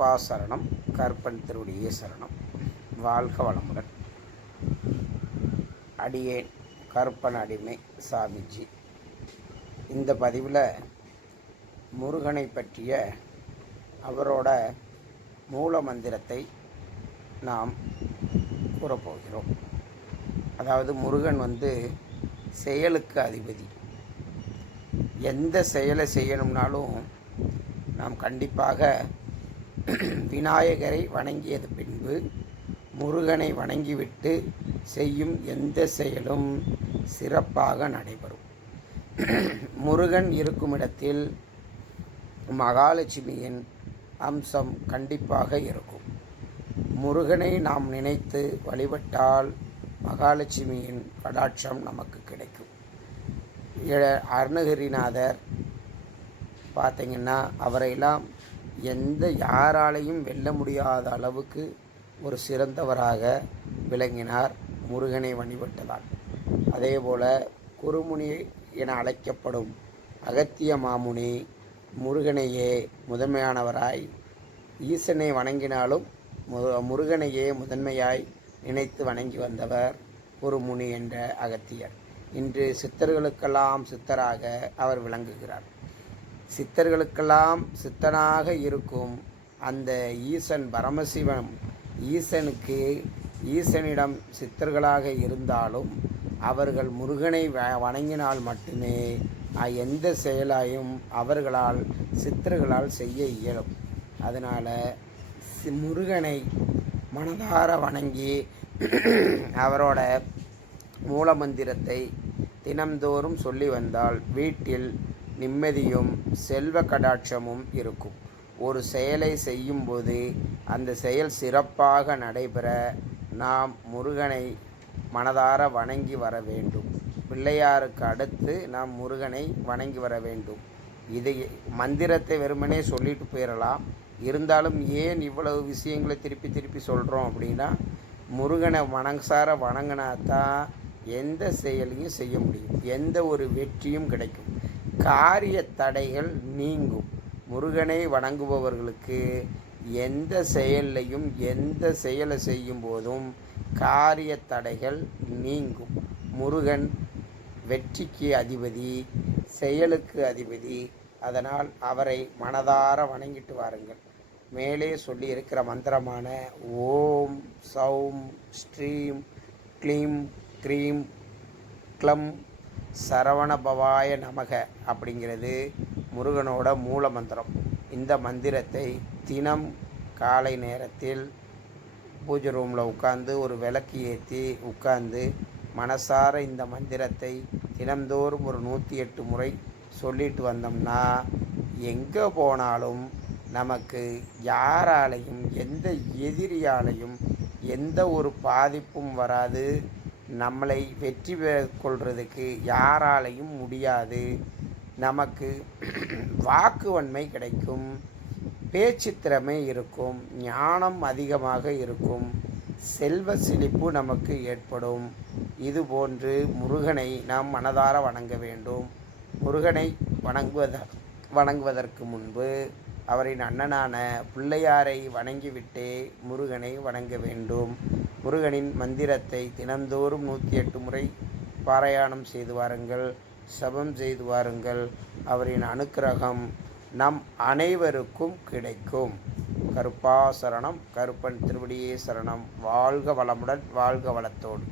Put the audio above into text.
கருப்பா சரணம் கற்பன் திருவடியே சரணம். வாழ்க வளமுடன். அடியேன் கற்பன் அடிமை சாமிஜி. இந்த பதிவில் முருகனை பற்றிய அவரோட மூல மந்திரத்தை நாம் கூறப்போகிறோம். அதாவது முருகன் வந்து செயலுக்கு அதிபதி. எந்த செயலை செய்யணும்னாலும் நாம் கண்டிப்பாக விநாயகரை வணங்கியது பின்பு முருகனை வணங்கிவிட்டு செய்யும் எந்த செயலும் சிறப்பாக நடைபெறும். முருகன் இருக்கும் இடத்தில் மகாலட்சுமியின் அம்சம் கண்டிப்பாக இருக்கும். முருகனை நாம் நினைத்து வழிபட்டால் மகாலட்சுமியின் கடாட்சம் நமக்கு கிடைக்கும். அருணகிரிநாதர் பார்த்தீங்கன்னா அவரையெல்லாம் எந்த யாராலையும் வெல்ல முடியாத அளவுக்கு ஒரு சிறந்தவராக விளங்கினார் முருகனை வழிபட்டதால். அதேபோல் குருமுனி என அழைக்கப்படும் அகத்திய மாமுனி முருகனையே முதன்மையானவராய் ஈசனை வணங்கினாலும் முருகனையே முதன்மையாய் நினைத்து வணங்கி வந்தவர் குருமுனி என்ற அகத்தியர். இன்று சித்தர்களுக்கெல்லாம் சித்தராக அவர் விளங்குகிறார். சித்தர்களுக்கெல்லாம் சித்தனாக இருக்கும் அந்த ஈசன் பரமசிவன் ஈசனுக்கு ஈசனிடம் சித்தர்களாக இருந்தாலும் அவர்கள் முருகனை வ- வணங்கினால் மட்டுமே எந்த செயலாயும் அவர்களால் சித்தர்களால் செய்ய இயலும். அதனால் முருகனை மனதார வணங்கி அவரோட மூலமந்திரத்தை தினம்தோறும் சொல்லி வந்தால் வீட்டில் நிம்மதியும் செல்வ கடாட்சமும் இருக்கும். ஒரு செயலை செய்யும்போது அந்த செயல் சிறப்பாக நடைபெற நாம் முருகனை மனதார வணங்கி வர வேண்டும். பிள்ளையாருக்கு அடுத்து நாம் முருகனை வணங்கி வர வேண்டும். இது மந்திரத்தை வெறுமனே சொல்லிட்டு போயிடலாம் இருந்தாலும் ஏன் இவ்வளவு விஷயங்களை திருப்பி திருப்பி சொல்கிறோம் அப்படின்னா முருகனை வணங்கசார வணங்கினா தான் எந்த செயலையும் செய்ய முடியும். எந்த ஒரு வெற்றியும் கிடைக்கும். காரிய தடைகள் நீங்கும். முருகனை வணங்குபவர்களுக்கு எந்த செயல்லையும் எந்த செயலை செய்யும் போதும் காரிய தடைகள் நீங்கும். முருகன் வெற்றிக்கு அதிபதி செயலுக்கு அதிபதி. அதனால் அவரை மனதார வணங்கிட்டு வாருங்கள். மேலே சொல்லி இருக்கிற மந்திரமான ஓம் சௌம் ஸ்ட்ரீம் க்ளீம் க்ரீம் க்ளம் சரவணபவாய நமக அப்படிங்கிறது முருகனோட மூல மந்திரம். இந்த மந்திரத்தை தினம் காலை நேரத்தில் பூஜை ரூமில் உட்காந்து ஒரு விளக்கு ஏற்றி உட்காந்து மனசார இந்த மந்திரத்தை தினந்தோறும் ஒரு நூற்றி எட்டு முறை சொல்லிட்டு வந்தோம்னா எங்கே போனாலும் நமக்கு யாராலையும் எந்த எதிரியாலையும் எந்த ஒரு பாதிப்பும் வராது. நம்மளை வெற்றி பெ- கொள்றதுக்கு யாராலையும் முடியாது. நமக்கு வாக்குவன்மை கிடைக்கும். பேச்சு திறமை இருக்கும். ஞானம் அதிகமாக இருக்கும். செல்வ செழிப்பு நமக்கு ஏற்படும். இதுபோன்று முருகனை நாம் மனதார வணங்க வேண்டும். முருகனை வணங்குவத வணங்குவதற்கு முன்பு அவரின் அண்ணனான பிள்ளையாரை வணங்கிவிட்டே முருகனை வணங்க வேண்டும். முருகனின் மந்திரத்தை தினந்தோறும் நூற்றி எட்டு முறை பாராயணம் செய்து வாருங்கள் சபம் செய்து வாருங்கள். அவரின் அனுக்கிரகம் நம் அனைவருக்கும் கிடைக்கும். கருப்பா சரணம் கருப்பன் திருவடியே சரணம். வாழ்க வளமுடன் வாழ்க வளத்தோடு.